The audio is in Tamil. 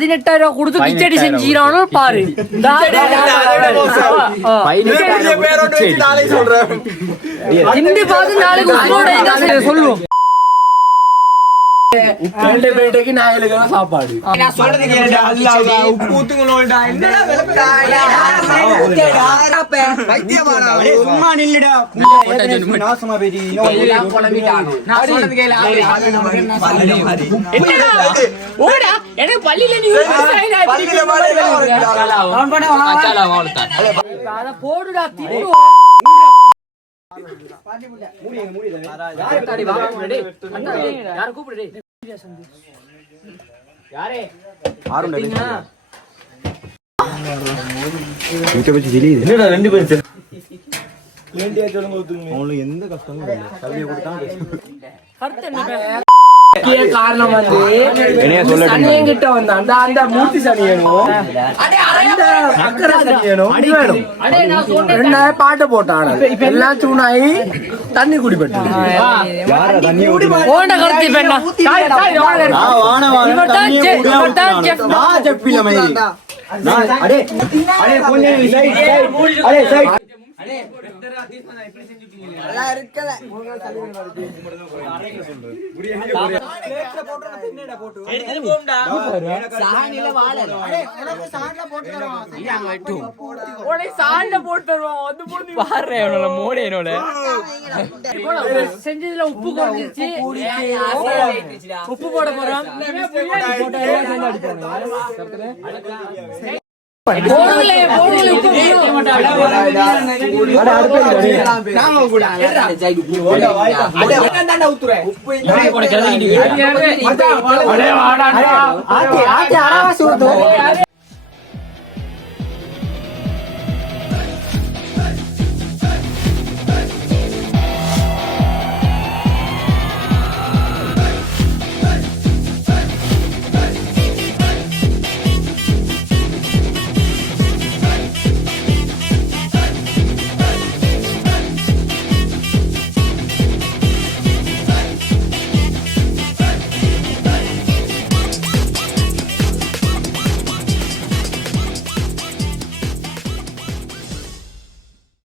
18,000 ரூபாய் கொடுத்து கிச்சடி செஞ்சிரானோ பாரு. கிண்டி பார்த்து நாளைக்கு உசுரோட சொல்லுவோம். சாப்பாடு போடுடா எந்த கஷ்டமும் காரணம் வந்து சனியங்கிட்ட வந்தாண்டா அந்த மூர்த்தி சனியனும் அக்கறை சனியனும் பாட்டு போட்டான எல்லாம் தூணாயி தண்ணி குடிப்பட்டு செஞ்சதுல உப்பு குறைஞ்சிருச்சு. உப்பு போட போறோம். உப்பு